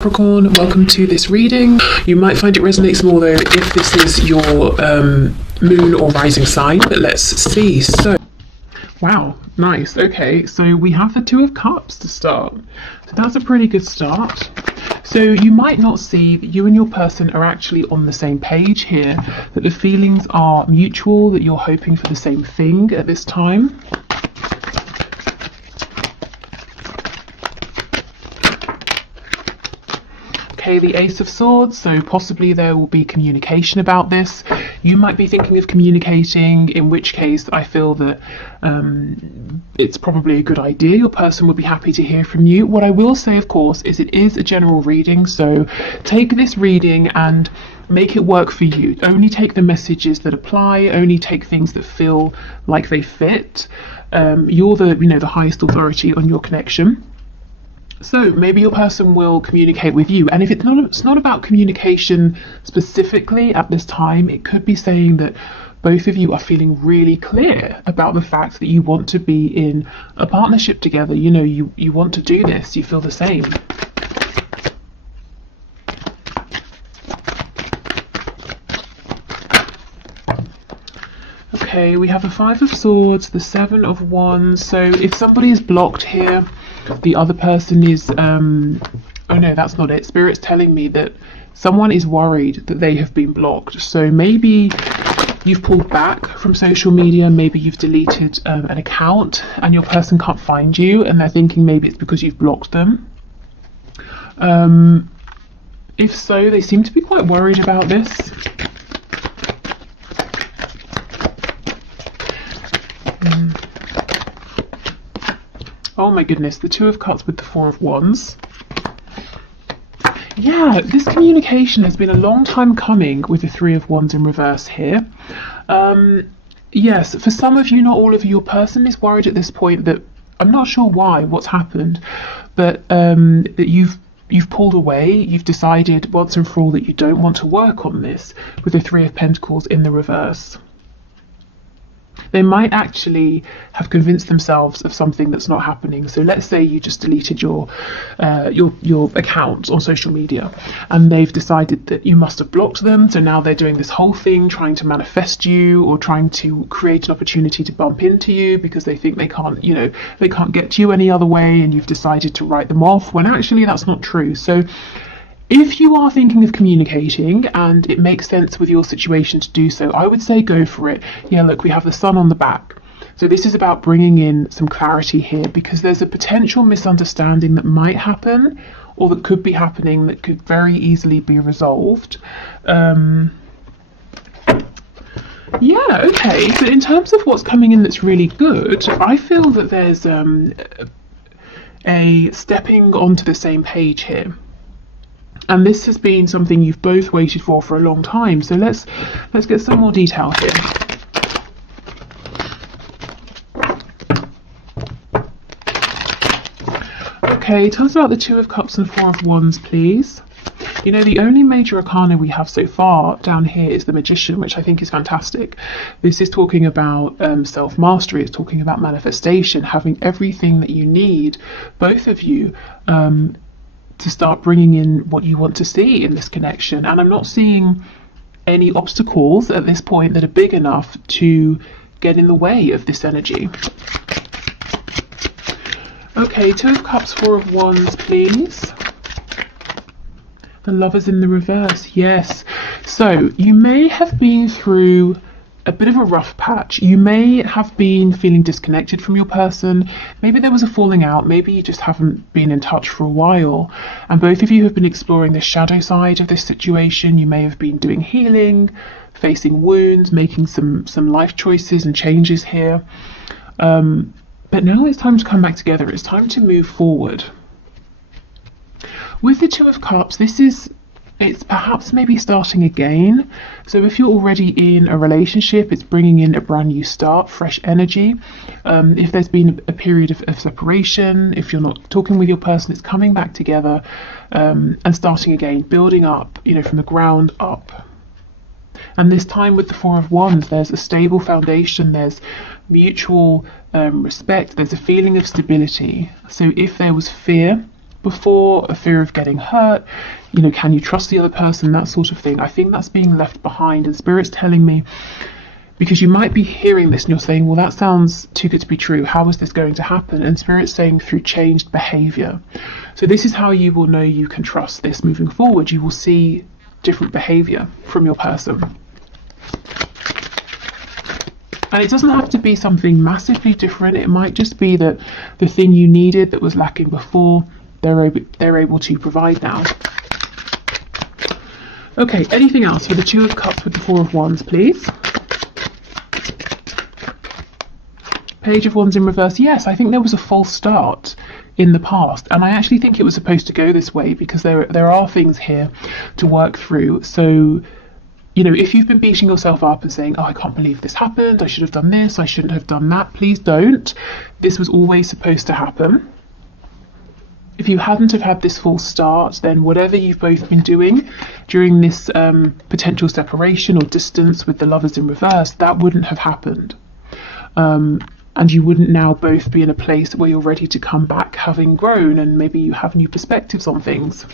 Capricorn, welcome to this reading. You might find it resonates more though if this is your moon or rising sign, but let's see. So, wow, nice. Okay, so we have the Two of Cups to start. So that's a pretty good start. So you might not see that you and your person are actually on the same page here, that the feelings are mutual, that you're hoping for the same thing at this time. Okay, the Ace of Swords, so possibly there will be communication about this. You might be thinking of communicating, in which case I feel that it's probably a good idea. Your person would be happy to hear from you. What I will say, of course, is it is a general reading, so take this reading and make it work for you. Only take the messages that apply, only take things that feel like they fit. You're the highest authority on your connection. So maybe your person will communicate with you, and if it's not about communication specifically at this time, it could be saying that both of you are feeling really clear about the fact that you want to be in a partnership together. You know, you want to do this, you feel the same. Okay, we have the Five of Swords, the Seven of Wands. So if somebody is blocked here, the other person is oh no, that's not it. Spirit's telling me that someone is worried that they have been blocked. So maybe you've pulled back from social media, maybe you've deleted an account and your person can't find you, and they're thinking maybe it's because you've blocked them. If so, they seem to be quite worried about this. Oh my goodness, the Two of Cups with the Four of Wands. Yeah, this communication has been a long time coming with the Three of Wands in reverse here. Yes, for some of you, not all of you, your person is worried at this point that, I'm not sure why, what's happened, but that you've pulled away, you've decided once and for all that you don't want to work on this with the Three of Pentacles in the reverse. They might actually have convinced themselves of something that's not happening. So let's say you just deleted your account on social media, and they've decided that you must have blocked them. So now they're doing this whole thing, trying to manifest you or trying to create an opportunity to bump into you because they think they can't get to you any other way, and you've decided to write them off when actually that's not true. So if you are thinking of communicating and it makes sense with your situation to do so, I would say go for it. Yeah, look, we have the Sun on the back. So this is about bringing in some clarity here, because there's a potential misunderstanding that might happen or that could be happening that could very easily be resolved. Yeah, okay. So in terms of what's coming in that's really good, I feel that there's a stepping onto the same page here. And this has been something you've both waited for a long time. So let's get some more detail here. Okay, tell us about the Two of Cups and Four of Wands, please. You know, the only major arcana we have so far down here is the Magician, which I think is fantastic. This is talking about self-mastery. It's talking about manifestation, having everything that you need, both of you, to start bringing in what you want to see in this connection. And I'm not seeing any obstacles at this point that are big enough to get in the way of this energy. Okay, Two of Cups, Four of Wands, please. The Lovers in the reverse, yes. So you may have been through a bit of a rough patch. You may have been feeling disconnected from your person. Maybe there was a falling out. Maybe you just haven't been in touch for a while. And both of you have been exploring the shadow side of this situation. You may have been doing healing, facing wounds, making some life choices and changes here. But now it's time to come back together. It's time to move forward. With the Two of Cups, it's perhaps maybe starting again. So if you're already in a relationship, it's bringing in a brand new start, fresh energy. If there's been a period of separation, if you're not talking with your person, it's coming back together and starting again, building up, from the ground up. And this time with the Four of Wands, there's a stable foundation, there's mutual respect, there's a feeling of stability. So if there was fear before, a fear of getting hurt, you know, can you trust the other person, that sort of thing. I think that's being left behind, and Spirit's telling me, because you might be hearing this and you're saying, well, that sounds too good to be true, how is this going to happen? And Spirit's saying through changed behavior. So this is how you will know you can trust this moving forward. You will see different behavior from your person. And it doesn't have to be something massively different. It might just be that the thing you needed that was lacking before, they're able to provide now. Okay, anything else for the Two of Cups with the Four of Wands, please? Page of Wands in reverse. Yes, I think there was a false start in the past, and I actually think it was supposed to go this way, because there are things here to work through. So, you know, if you've been beating yourself up and saying, oh, I can't believe this happened, I should have done this, I shouldn't have done that, please don't. This was always supposed to happen. If you hadn't have had this false start, then whatever you've both been doing during this potential separation or distance with the Lovers in reverse, that wouldn't have happened. And you wouldn't now both be in a place where you're ready to come back having grown, and maybe you have new perspectives on things.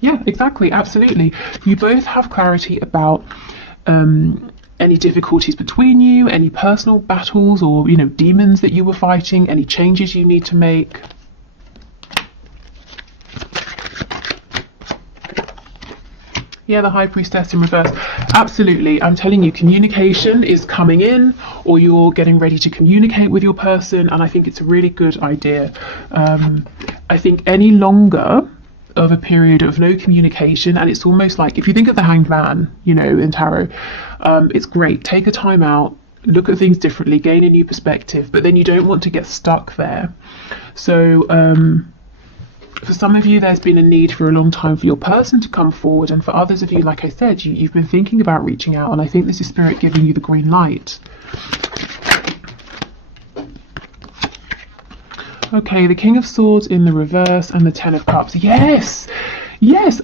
Yeah, exactly, absolutely. You both have clarity about any difficulties between you, any personal battles or, you know, demons that you were fighting, any changes you need to make. Yeah, the High Priestess in reverse. Absolutely. I'm telling you, communication is coming in, or you're getting ready to communicate with your person, and I think it's a really good idea. I think any longer of a period of no communication, and it's almost like, if you think of the Hanged Man, you know, in tarot, it's great. Take a time out, look at things differently, gain a new perspective, but then you don't want to get stuck there. So, for some of you, there's been a need for a long time for your person to come forward, and for others of you, like I said, you've been thinking about reaching out, and I think this is Spirit giving you the green light. Okay, the King of Swords in the reverse and the Ten of Cups. Yes,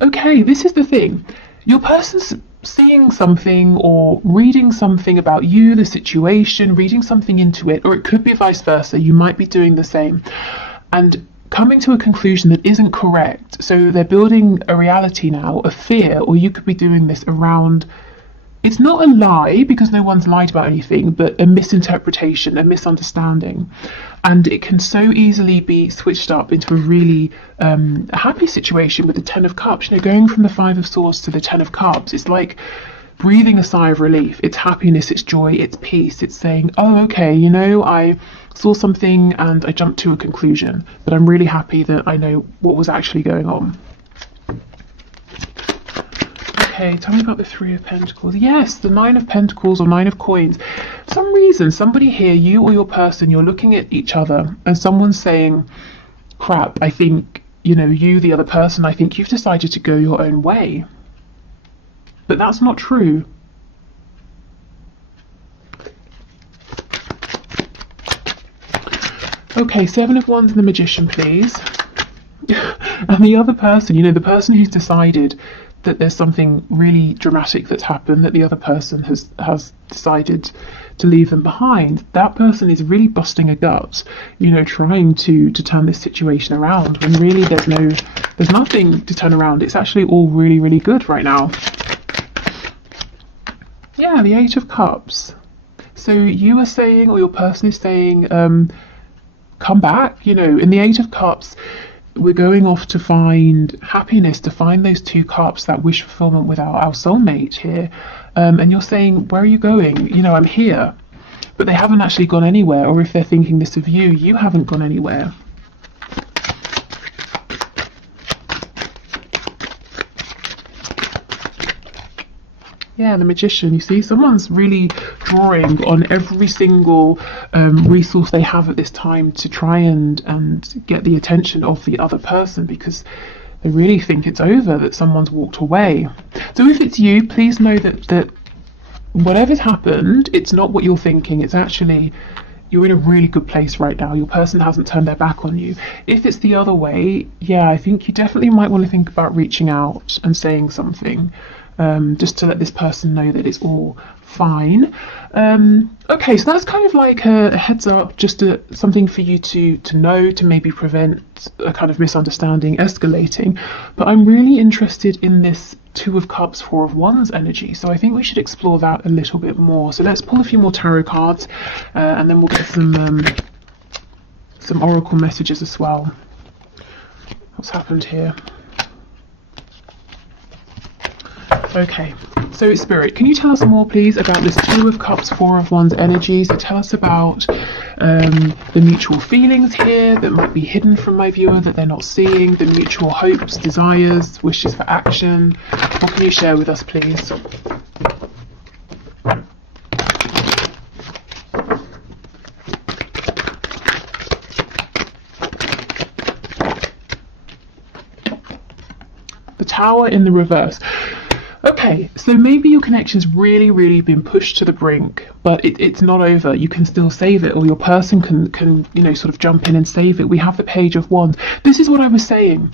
okay, this is the thing. Your person's seeing something or reading something about you, the situation, reading something into it, or it could be vice versa. You might be doing the same. And coming to a conclusion that isn't correct. So they're building a reality now, a fear, or you could be doing this around, it's not a lie because no one's lied about anything, but a misinterpretation, a misunderstanding. And it can so easily be switched up into a really happy situation with the Ten of Cups. You know, going from the Five of Swords to the Ten of Cups, it's like breathing a sigh of relief. It's happiness, it's joy, it's peace. It's saying, oh, okay, you know, I saw something and I jumped to a conclusion, but I'm really happy that I know what was actually going on. Okay, tell me about the Three of Pentacles. Yes, the Nine of Pentacles or Nine of Coins. For some reason, somebody here, you or your person, you're looking at each other and someone's saying, crap, I think, you know, you, the other person, I think you've decided to go your own way. But that's not true. Okay, Seven of Wands and the Magician, please. And the other person, you know, the person who's decided that there's something really dramatic that's happened, that the other person has decided to leave them behind, that person is really busting a gut, you know, trying to turn this situation around, when really there's nothing to turn around. It's actually all really, really good right now. Yeah, the Eight of Cups. So you are saying, or your person is saying, come back, you know, in the Eight of Cups, we're going off to find happiness, to find those two cups, that wish fulfillment with our soulmate here. And you're saying, where are you going? You know, I'm here. But they haven't actually gone anywhere, or if they're thinking this of you, you haven't gone anywhere. Yeah, the Magician, you see, someone's really drawing on every single resource they have at this time to try and get the attention of the other person, because they really think it's over, that someone's walked away. So if it's you, please know that whatever's happened, it's not what you're thinking. It's actually, you're in a really good place right now. Your person hasn't turned their back on you. If it's the other way, yeah, I think you definitely might want to think about reaching out and saying something. Just to let this person know that it's all fine. Okay, so that's kind of like a heads up, just something for you to know, to maybe prevent a kind of misunderstanding escalating. But I'm really interested in this Two of Cups, Four of Wands energy, so I think we should explore that a little bit more. So let's pull a few more tarot cards, and then we'll get some oracle messages as well. What's happened here? Okay, so Spirit, can you tell us more please about this Two of Cups, Four of Wands energy? So tell us about the mutual feelings here that might be hidden from my viewer, that they're not seeing, the mutual hopes, desires, wishes for action. What can you share with us please? The Tower in the reverse. Okay, so maybe your connection's really been pushed to the brink, but it's not over. You can still save it, or your person can you know, sort of jump in and save it. We have the Page of Wands. This is what I was saying.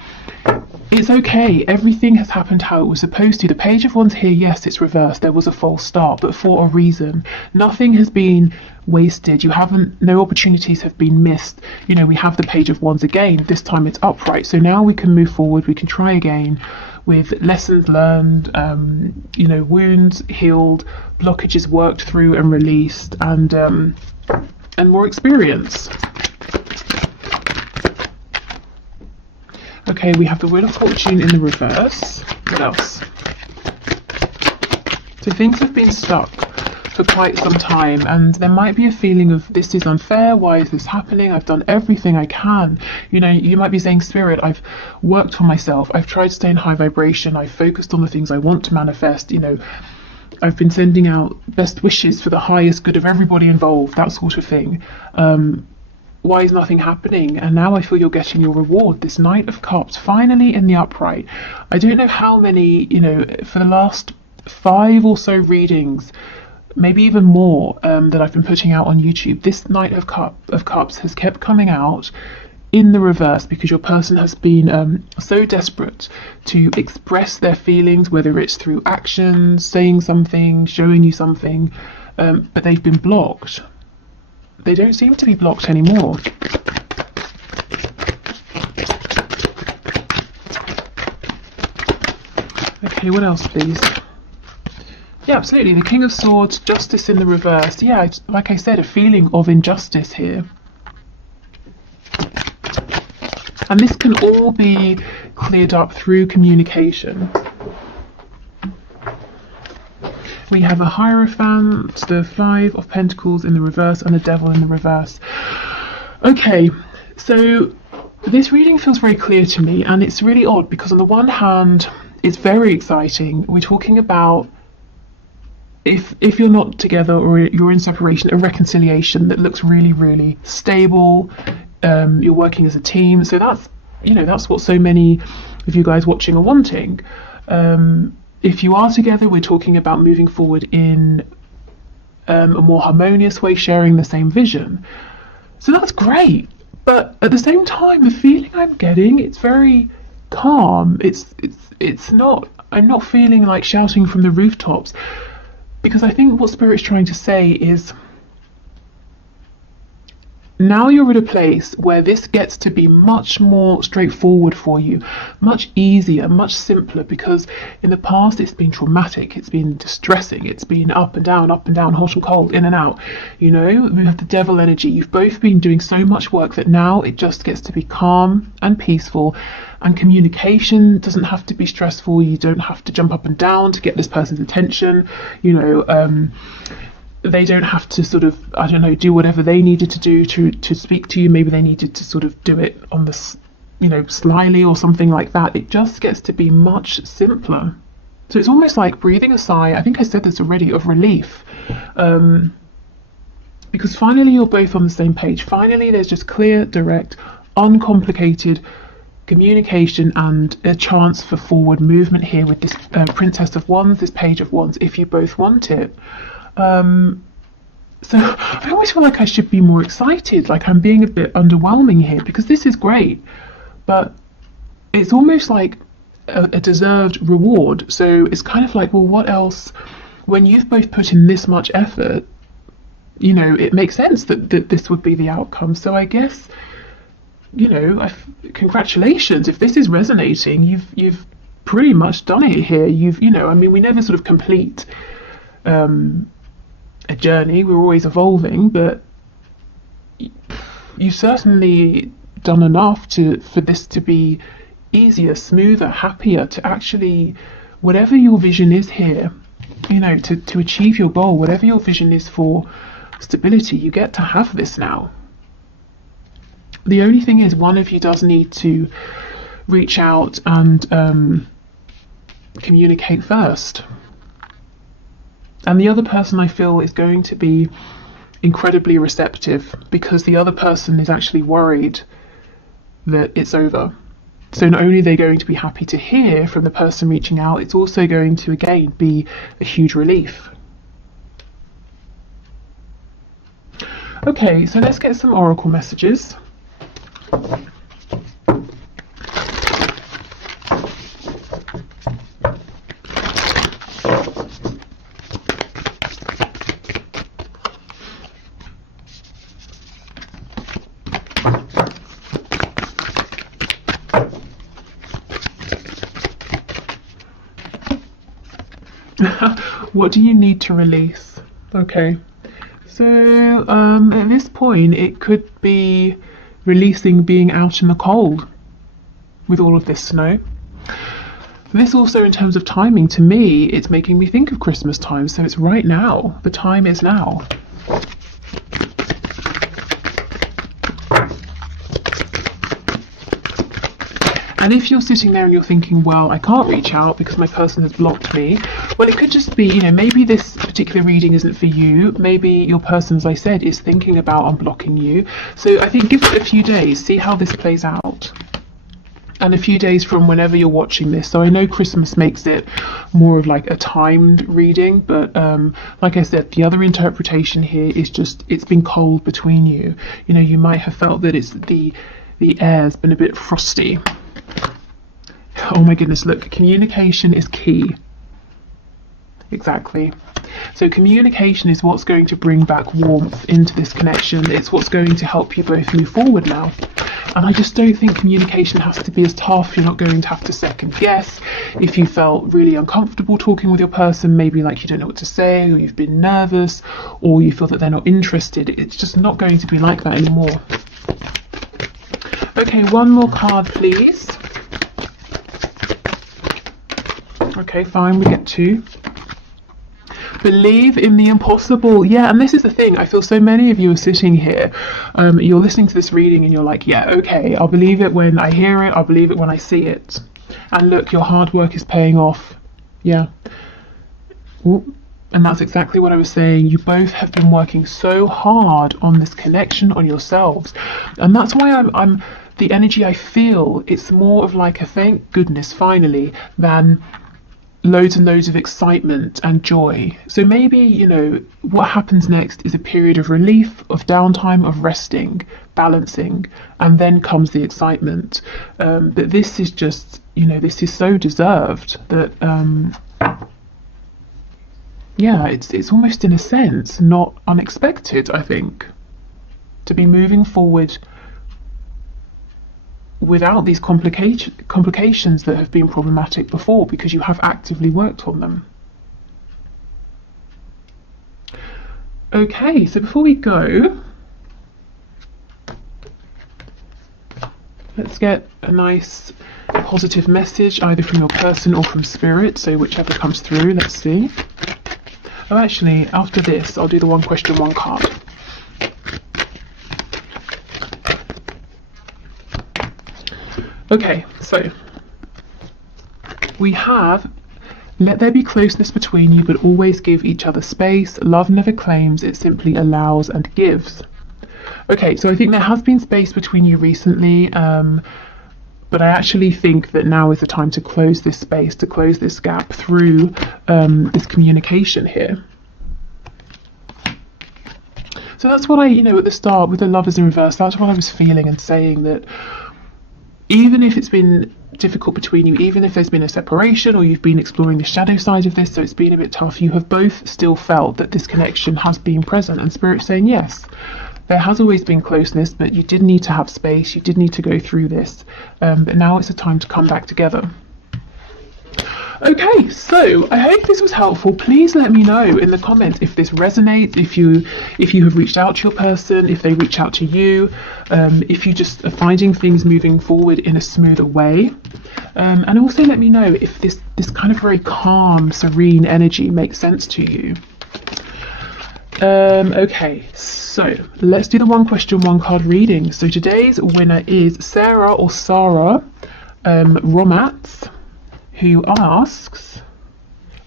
It's okay. Everything has happened how it was supposed to. The Page of Wands here, yes, it's reversed. There was a false start, but for a reason. Nothing has been wasted. No opportunities have been missed. You know, we have the Page of Wands again. This time it's upright. So now we can move forward. We can try again, with lessons learned, you know, wounds healed, blockages worked through and released, and more experience. Okay, we have the Wheel of Fortune in the reverse. What else? So things have been stuck for quite some time, and there might be a feeling of, this is unfair, why is this happening, I've done everything I can. You know, you might be saying, Spirit, I've worked for myself, I've tried to stay in high vibration, I've focused on the things I want to manifest, you know, I've been sending out best wishes for the highest good of everybody involved, that sort of thing. Why is nothing happening? And now I feel you're getting your reward. This Knight of Cups, finally in the upright. I don't know how many, you know, for the last 5 or so readings, maybe even more, that I've been putting out on YouTube, this Knight of Cups has kept coming out in the reverse, because your person has been so desperate to express their feelings, whether it's through actions, saying something, showing you something, but they've been blocked. They don't seem to be blocked anymore. Okay, what else please? Yeah, absolutely. The King of Swords, Justice in the reverse. Yeah, like I said, a feeling of injustice here. And this can all be cleared up through communication. We have a Hierophant, the Five of Pentacles in the reverse, and the Devil in the reverse. Okay, so this reading feels very clear to me, and it's really odd because on the one hand, it's very exciting. We're talking about, if you're not together or you're in separation, a reconciliation that looks really stable. You're working as a team, so that's, you know, that's what so many of you guys watching are wanting. If you are together, we're talking about moving forward in a more harmonious way, sharing the same vision. So that's great, but at the same time, the feeling I'm getting, it's very calm. It's not, I'm not feeling like shouting from the rooftops, because I think what Spirit's trying to say is, now you're at a place where this gets to be much more straightforward for you, much easier, much simpler, because in the past it's been traumatic, it's been distressing, it's been up and down, hot and cold, in and out. You know, we have the Devil energy. You've both been doing so much work that now it just gets to be calm and peaceful, and communication doesn't have to be stressful. You don't have to jump up and down to get this person's attention, you know. They don't have to sort of, I don't know, do whatever they needed to do to speak to you. Maybe they needed to sort of do it on the, you know, slyly or something like that. It just gets to be much simpler. So it's almost like breathing a sigh, I think I said this already, of relief. Because finally you're both on the same page. Finally there's just clear, direct, uncomplicated communication and a chance for forward movement here with this Princess of Wands, this Page of Wands, if you both want it. So I always feel like I should be more excited, like I'm being a bit underwhelming here, because this is great, but it's almost like a deserved reward. So it's kind of like, well, what else when you've both put in this much effort, you know, it makes sense that this would be the outcome. So I guess, you know, congratulations. If this is resonating, you've pretty much done it here. You know, I mean, we never sort of complete a journey. We're always evolving, but you've certainly done enough for this to be easier, smoother, happier, to actually, whatever your vision is here, you know, to achieve your goal, whatever your vision is for stability, you get to have this now. The only thing is, one of you does need to reach out and communicate first. And the other person, I feel, is going to be incredibly receptive, because the other person is actually worried that it's over. So not only are they going to be happy to hear from the person reaching out, it's also going to, again, be a huge relief. Okay, so let's get some oracle messages. What do you need to release? Okay, so at this point it could be releasing being out in the cold with all of this snow. This also, in terms of timing, to me, it's making me think of Christmas time, so it's right now. The time is now. And if you're sitting there and you're thinking, well, I can't reach out because my person has blocked me, well, it could just be, you know, maybe this particular reading isn't for you. Maybe your person, as I said, is thinking about unblocking you. So I think give it a few days, see how this plays out. And a few days from whenever you're watching this. So I know Christmas makes it more of like a timed reading, but like I said, the other interpretation here is just, it's been cold between you. You know, you might have felt that it's the air's been a bit frosty. Oh my goodness, look, communication is key. Exactly. So communication is what's going to bring back warmth into this connection. It's what's going to help you both move forward now. And I just don't think communication has to be as tough. You're not going to have to second guess. If you felt really uncomfortable talking with your person, maybe like you don't know what to say, or you've been nervous, or you feel that they're not interested, it's just not going to be like that anymore. Okay, one more card, please. Okay, fine, we get two. Believe in the impossible. Yeah, and this is the thing. I feel so many of you are sitting here. You're listening to this reading and you're like, yeah, okay, I'll believe it when I hear it. I'll believe it when I see it. And look, your hard work is paying off. Yeah. Ooh. And that's exactly what I was saying. You both have been working so hard on this connection, on yourselves. And that's why I'm the energy I feel, it's more of like a thank goodness finally than loads and loads of excitement and joy. So maybe, you know, what happens next is a period of relief, of downtime, of resting, balancing, and then comes the excitement. But this is just, you know, this is so deserved that, yeah, it's almost in a sense not unexpected, I think, to be moving forward without these complications that have been problematic before, because you have actively worked on them. Okay, so before we go, let's get a nice positive message either from your person or from spirit, so whichever comes through. Let's see. Oh, actually, after this I'll do the one question, one card. Okay, so we have, let there be closeness between you, but always give each other space. Love never claims, it simply allows and gives. Okay, so I think there has been space between you recently, but I actually think that now is the time to close this space, to close this gap through this communication here. So that's what I, you know, at the start with the Lovers in reverse, that's what I was feeling and saying, that even if it's been difficult between you, even if there's been a separation or you've been exploring the shadow side of this, so it's been a bit tough, you have both still felt that this connection has been present, and Spirit's saying yes, there has always been closeness, but you did need to have space, you did need to go through this, but now it's a time to come back together. Okay, so I hope this was helpful. Please let me know in the comments if this resonates, if you have reached out to your person, if they reach out to you, if you just are finding things moving forward in a smoother way. And also let me know if this kind of very calm, serene energy makes sense to you. Okay, so let's do the one question, one card reading. So today's winner is Sarah or Sarah Romats, who asks,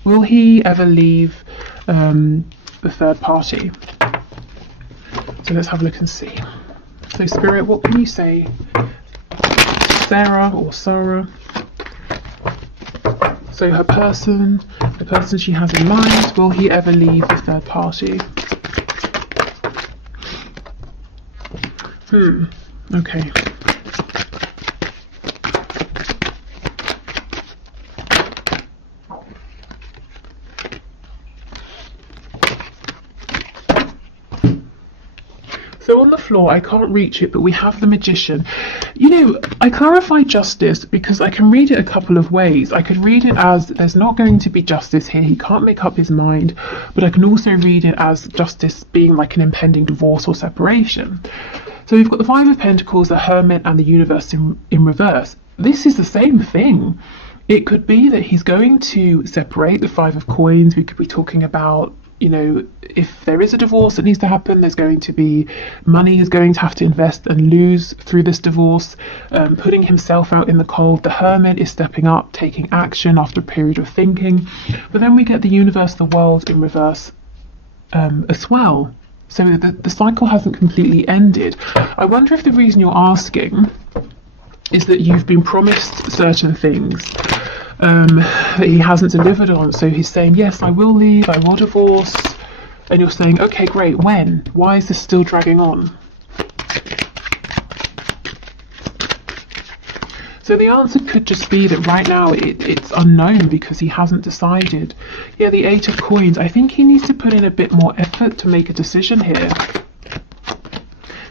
will he ever leave the third party? So let's have a look and see. So Spirit, what can you say? Sarah or Sarah. So the person she has in mind, will he ever leave the third party? Okay. So on the floor, I can't reach it, but we have the Magician. You know, I clarify justice because I can read it a couple of ways. I could read it as there's not going to be justice here, he can't make up his mind, but I can also read it as justice being like an impending divorce or separation. So we've got the Five of Pentacles, the Hermit, and the Universe in reverse. This is the same thing. It could be that he's going to separate. The Five of Coins, we could be talking about, you know, if there is a divorce that needs to happen, there's going to be money he's going to have to invest and lose through this divorce, putting himself out in the cold. The Hermit is stepping up, taking action after a period of thinking. But then we get the Universe, the World in reverse as well. So the cycle hasn't completely ended. I wonder if the reason you're asking is that you've been promised certain things that he hasn't delivered on. So he's saying, yes, I will leave, I will divorce. And you're saying, okay, great, when? Why is this still dragging on? So the answer could just be that right now it's unknown because he hasn't decided. Yeah, the Eight of Coins, I think he needs to put in a bit more effort to make a decision here.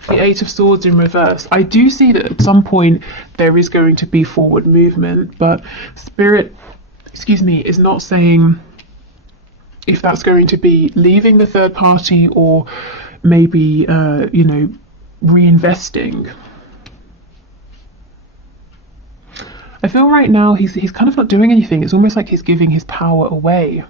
The Eight of Swords in reverse. I do see that at some point there is going to be forward movement, but Spirit, is not saying if that's going to be leaving the third party or maybe, reinvesting. I feel right now he's kind of not doing anything. It's almost like he's giving his power away.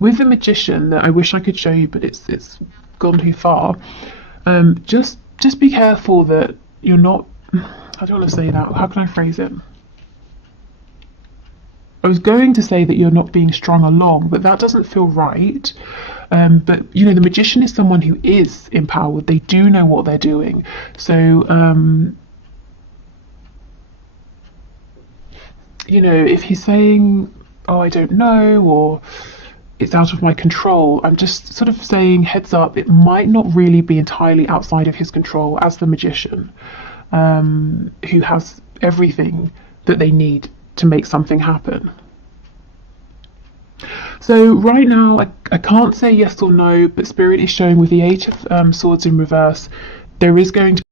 With the Magician, that I wish I could show you, but it's gone too far. Just be careful that you're not. I don't want to say that. How can I phrase it? I was going to say that you're not being strung along, but that doesn't feel right. But you know, the Magician is someone who is empowered. They do know what they're doing. So you know, if he's saying, "Oh, I don't know," or "It's out of my control," I'm just sort of saying, heads up, it might not really be entirely outside of his control as the Magician, who has everything that they need to make something happen. So right now, I can't say yes or no, but Spirit is showing with the Eight of Swords in reverse, there is going to